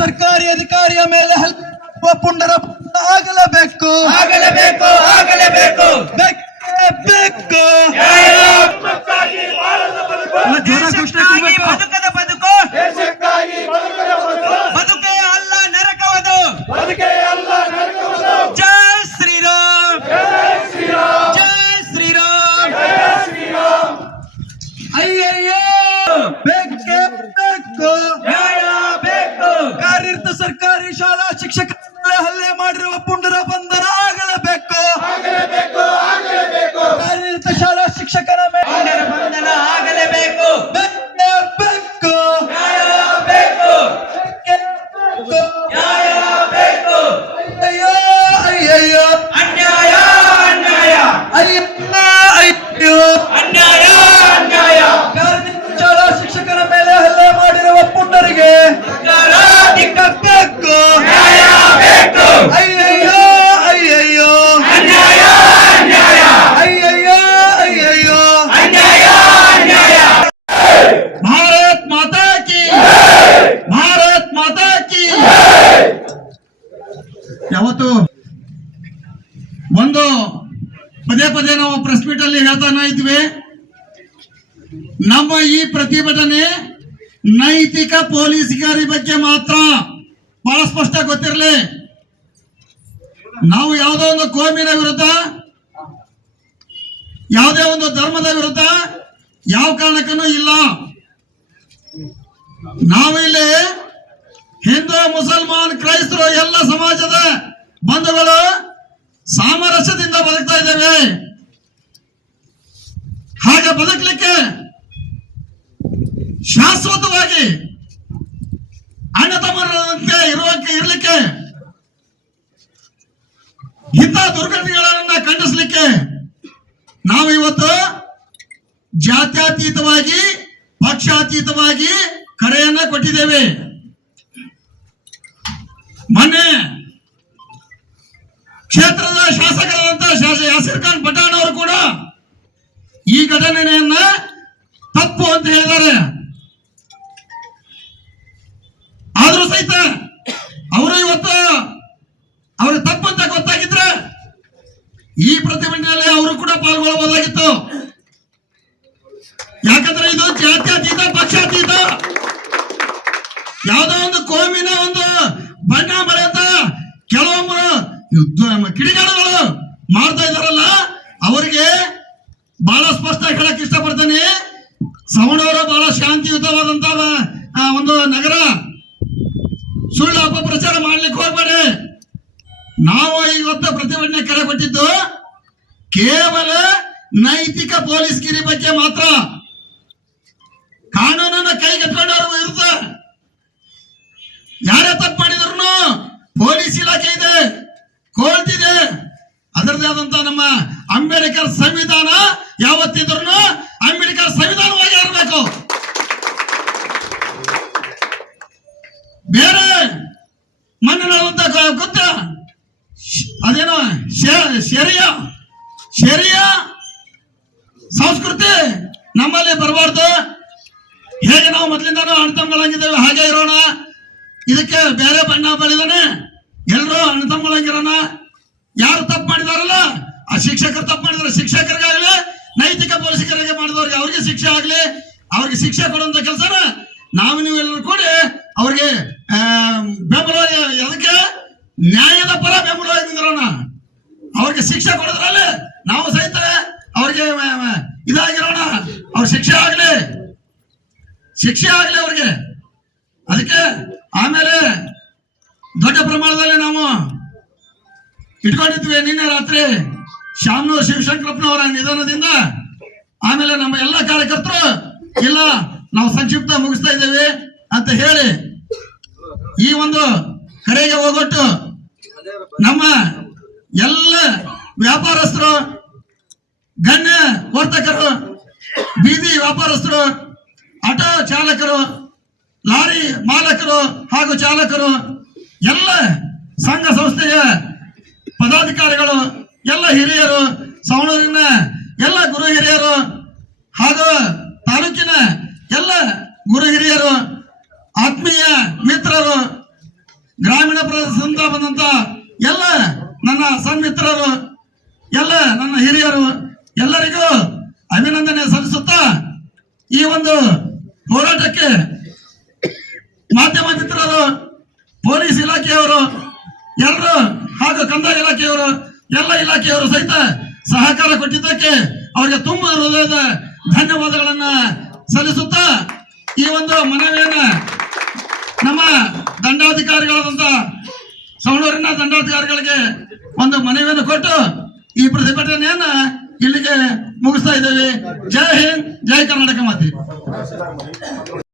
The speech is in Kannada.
ಸರ್ಕಾರಿ ಅಧಿಕಾರಿಯ ಮೇಲೆ ಪುಂಡರ ಆಗಲೇಬೇಕು ಆಗಲೇಬೇಕು ಆಗಲೇಬೇಕು ಬೇಕು ಬದುಕದ ಬದುಕು ಬದುಕೇ ಅಲ್ಲ ನರಕವದು ಜೈ ಶ್ರೀರಾಮ್ ಜೈ ಶ್ರೀರಾಮ್ ಅಯ್ಯಯ್ಯೋ ಬೇಕೇ ಬೇಕು ನ್ಯಾಯ ಬೇಕು ಕಾರ್ಯರತ ಸರ್ಕಾರಿ ಶಾಲಾ ಶಿಕ್ಷಕ ಹಲ್ಲೆ ಮಾಡಿರುವ ಪುಂಡರ ಬಂಧನ ಆಗಲೇಬೇಕು ಕಾರ್ಯರತ ಶಾಲಾ ಶಿಕ್ಷಕರ ಮೇಲೆ ಬಂಧನ ಆಗಲೇಬೇಕು ಬೇಕು ನ್ಯಾಯ ಬೇಕು ನ್ಯಾಯ ಬೇಕು ಅಯ್ಯೋ ಅಯ್ಯಯ್ಯೋ ಅನ್ಯಾಯ ಅನ್ಯಾಯ ಅಯ್ಯೋ ಅಯ್ಯೋ ಅನ್ಯಾಯ ಅನ್ಯಾಯ ಕಾರ್ಯರತ ಶಾಲಾ ಶಿಕ್ಷಕರ ಮೇಲೆ ಹಲ್ಲೆ ಮಾಡಿರುವ ಪುಂಡರಿಗೆ ಬೇಕು ನ್ಯಾಯ ಬೇಕು ಅಯ್ಯಯ್ಯೋ ಅಯ್ಯಯ್ಯೋ ಅನ್ಯಾಯ ಅನ್ಯಾಯ ಅಯ್ಯಯ್ಯೋ ಅಯ್ಯಯ್ಯೋ ಅನ್ಯಾಯ ಅನ್ಯಾಯ ಭಾರತ್ ಮಾತಾ ಕಿ ಭಾರತ್ ಮಾತಾ ಕಿ ಯಾವತ್ತು ಒಂದು ಪದೇ ಪದೇ ನಾವು ಪ್ರೆಸ್ ಮೀಟ್ ಅಲ್ಲಿ ಹೇಳ್ತಾನ ಇದ್ವಿ, ನಮ್ಮ ಈ ಪ್ರತಿಭಟನೆ ನೈತಿಕ ಪೊಲೀಸ್ಗಾರಿ ಬಗ್ಗೆ ಮಾತ್ರ ಬಹಳ ಸ್ಪಷ್ಟ ಗೊತ್ತಿರಲಿ. ನಾವು ಯಾವುದೋ ಒಂದು ಕೋಮಿನ ವಿರುದ್ಧ, ಯಾವುದೇ ಒಂದು ಧರ್ಮದ ವಿರುದ್ಧ ಯಾವ ಕಾರಣಕ್ಕೂ ಇಲ್ಲ. ನಾವು ಇಲ್ಲಿ ಹಿಂದೂ ಮುಸಲ್ಮಾನ್ ಕ್ರೈಸ್ತರು ಎಲ್ಲ ಸಮಾಜದ ಬಂಧುಗಳು ಸಾಮರಸ್ಯದಿಂದ ಬದುಕ್ತಾ ಇದ್ದೇವೆ. ಹಾಗೆ ಬದುಕಲಿಕ್ಕೆ ಶಾಶ್ವತವಾಗಿ ಅಣ್ಣ ತಮ್ಮರಂತೆ ಇರಲಿಕ್ಕೆ, ಇಂಥ ದುರ್ಘಟನೆಗಳನ್ನ ಖಂಡಿಸಲಿಕ್ಕೆ ನಾವು ಇವತ್ತು ಜಾತ್ಯತೀತವಾಗಿ ಪಕ್ಷಾತೀತವಾಗಿ ಕರೆಯನ್ನ ಕೊಟ್ಟಿದ್ದೇವೆ. ಮೊನ್ನೆ ಕ್ಷೇತ್ರದ ಶಾಸಕರಾದಂತಹ ಯಾಸೀರ್ ಖಾನ್ ಪಠಾಣ್ ಅವರು ಕೂಡ ಈ ಘಟನೆಯನ್ನ ತಪ್ಪು ಅಂತ ಹೇಳಿದ್ದಾರೆ. ಆದ್ರೂ ಸಹಿತ ಅವರು ಇವತ್ತು ಅವರು ತಪ್ಪಂತ ಗೊತ್ತಾಗಿದ್ರೆ ಈ ಪ್ರತಿಭಟನೆಯಲ್ಲಿ ಅವರು ಕೂಡ ಪಾಲ್ಗೊಳ್ಳಬಹುದಾಗಿತ್ತು. ಯಾಕಂದ್ರೆ ಇದು ಜಾತ್ಯತೀತ ಪಕ್ಷಾತೀತ, ಯಾವುದೋ ಒಂದು ಕೋಮಿನ ಒಂದು ಬಣ್ಣ ಬಳೆತ ಕೆಲವೊಬ್ಬರು ಕಿಡಿಗಾರಗಳು ಮಾಡ್ತಾ ಇದಾರಲ್ಲ, ಅವರಿಗೆ ಬಹಳ ಸ್ಪಷ್ಟ ಹೇಳಕ್ ಇಷ್ಟಪಡ್ತೇನೆ. ಸವಣೂರು ಬಹಳ ಶಾಂತಿಯುತವಾದಂತ ಒಂದು ನಗರ, ಸುಳ್ಳು ಅಪಪ್ರಚಾರ ಮಾಡ್ಲಿಕ್ಕೆ ಹೋಗ್ಬೇಡಿ. ನಾವು ಇವತ್ತು ಪ್ರತಿಭಟನೆ ಕರೆ ಕೊಟ್ಟಿದ್ದು ಕೇವಲ ನೈತಿಕ ಪೊಲೀಸ್ಗಿರಿ ಬಗ್ಗೆ ಮಾತ್ರ. ಕಾನೂನನ್ನ ಕೈಗೆತ್ಕೊಂಡವ್ರ ವಿರುದ್ಧ ಯಾರೇ ತಪ್ಪು ಮಾಡಿದ್ರು ಪೊಲೀಸ್ ಇಲಾಖೆ ಇದೆ, ಕೋರ್ಟ್ ಇದೆ, ಅದರದೇ ಆದಂತ ನಮ್ಮ ಅಂಬೇಡ್ಕರ್ ಸಂವಿಧಾನ ಯಾವತ್ತಿದ್ರು ಅಂಬೇಡ್ಕರ್ ಸಂವಿಧಾನವಾಗಿ ಇರಬೇಕು. ಬೇರೆ ಮನ್ನನಾದಂತ ಗೊತ್ತ ಅದೇನೋ ಶರಿಯ ಸಂಸ್ಕೃತಿ ನಮ್ಮಲ್ಲಿ ಬರಬಾರ್ದು. ಹೇಗೆ ನಾವು ಮೊದಲಿಂದಾನು ಅಣ್ಣತಮ್ಮಗಳಾಗಿದ್ದೇವೆ ಹಾಗೆ ಇರೋಣ. ಇದಕ್ಕೆ ಬೇರೆ ಬಣ್ಣ ಬಳಿದಾನೆ, ಎಲ್ಲರೂ ಅಣ್ಣತಮ್ಮಗಳಾಗಿರೋಣ. ಯಾರು ತಪ್ಪು ಮಾಡಿದಾರಲ್ಲ, ಆ ಶಿಕ್ಷಕರು ತಪ್ಪು ಮಾಡಿದಾರೆ, ಶಿಕ್ಷಕರಿಗಾಗಲಿ ನೈತಿಕ ಪೊಲೀಸರಿಗೆ ಮಾಡಿದವ್ರಿಗೆ ಅವ್ರಿಗೆ ಶಿಕ್ಷೆ ಆಗ್ಲಿ, ಅವ್ರಿಗೆ ಶಿಕ್ಷೆ ಕೊಡುವಂತ ಕೆಲಸನ ನಾವು ನೀವೆಲ್ಲರೂ ಕೂಡಿ ಅವ್ರಿಗೆ ಬೆಂಬಲವಾಗಿ, ಅದಕ್ಕೆ ನ್ಯಾಯದ ಪರ ಬೆಂಬಲವಾಗಿ ನಿಂದಿರೋಣ. ಅವ್ರಿಗೆ ಶಿಕ್ಷೆ ಕೊಡೋದ್ರಲ್ಲಿ ನಾವು ಸಹಿತ ಅವ್ರಿಗೆ ಇದಾಗಿರೋಣ. ಅವ್ರ ಶಿಕ್ಷೆ ಆಗ್ಲಿ ಅವ್ರಿಗೆ. ಅದಕ್ಕೆ ಆಮೇಲೆ ದೊಡ್ಡ ಪ್ರಮಾಣದಲ್ಲಿ ನಾವು ಇಟ್ಕೊಂಡಿದ್ವಿ. ನಿನ್ನೆ ರಾತ್ರಿ ಶಾಮನೂರು ಶಿವಶಂಕರಪ್ಪನವರ ನಿಧನದಿಂದ ಆಮೇಲೆ ನಮ್ಮ ಎಲ್ಲ ಕಾರ್ಯಕರ್ತರು ಇಲ್ಲ ನಾವು ಸಂಕ್ಷಿಪ್ತ ಮುಗಿಸ್ತಾ ಇದ್ದೇವೆ ಅಂತ ಹೇಳಿ ಈ ಒಂದು ಕರೆಗೆ ಹೋಗೊಟ್ಟು ನಮ್ಮ ಎಲ್ಲ ವ್ಯಾಪಾರಸ್ಥರು, ಗಣ್ಯ ವರ್ತಕರು, ಬೀದಿ ವ್ಯಾಪಾರಸ್ಥರು, ಆಟೋ ಚಾಲಕರು, ಲಾರಿ ಮಾಲಕರು ಹಾಗೂ ಚಾಲಕರು, ಎಲ್ಲ ಸಂಘ ಸಂಸ್ಥೆಯ ಪದಾಧಿಕಾರಿಗಳು, ಎಲ್ಲ ಹಿರಿಯರು, ಸವಣೂರಿನ ಎಲ್ಲ ಗುರು ಹಿರಿಯರು ಹಾಗೂ ತಾಲೂಕಿನ ಎಲ್ಲ ಗುರು ಹಿರಿಯರು, ಆತ್ಮೀಯ ಮಿತ್ರರು, ಗ್ರಾಮೀಣ ಪ್ರದೇಶದಿಂದ ಬಂದಂತ ಎಲ್ಲ ನನ್ನ ಸನ್ಮಿತ್ರರು, ಎಲ್ಲ ನನ್ನ ಹಿರಿಯರು, ಎಲ್ಲರಿಗೂ ಅಭಿನಂದನೆ ಸಲ್ಲಿಸುತ್ತಾ ಈ ಒಂದು ಹೋರಾಟಕ್ಕೆ ಮಾಧ್ಯಮ ಮಿತ್ರರು, ಪೊಲೀಸ್ ಇಲಾಖೆಯವರು ಎಲ್ಲರೂ ಹಾಗೂ ಕಂದಾಯ ಇಲಾಖೆಯವರು, ಎಲ್ಲ ಇಲಾಖೆಯವರು ಸಹಿತ ಸಹಕಾರ ಕೊಟ್ಟಿದ್ದಕ್ಕೆ ಅವರಿಗೆ ತುಂಬ ಹೃದಯದ ಧನ್ಯವಾದಗಳನ್ನ ಸಲ್ಲಿಸುತ್ತಾ ಈ ಒಂದು ಮನವಿಯನ್ನ ನಮ್ಮ ದಂಡಾಧಿಕಾರಿಗಳಾದಂತ ಸವಣೂರಿನ ದಂಡಾಧಿಕಾರಿಗಳಿಗೆ ಒಂದು ಮನವಿಯನ್ನು ಕೊಟ್ಟು ಈ ಪ್ರತಿಭಟನೆಯನ್ನ ಇಲ್ಲಿಗೆ ಮುಗಿಸ್ತಾ ಇದ್ದೇವೆ. ಜೈ ಹಿಂದ್, ಜೈ ಕರ್ನಾಟಕ ಮಾತೆ.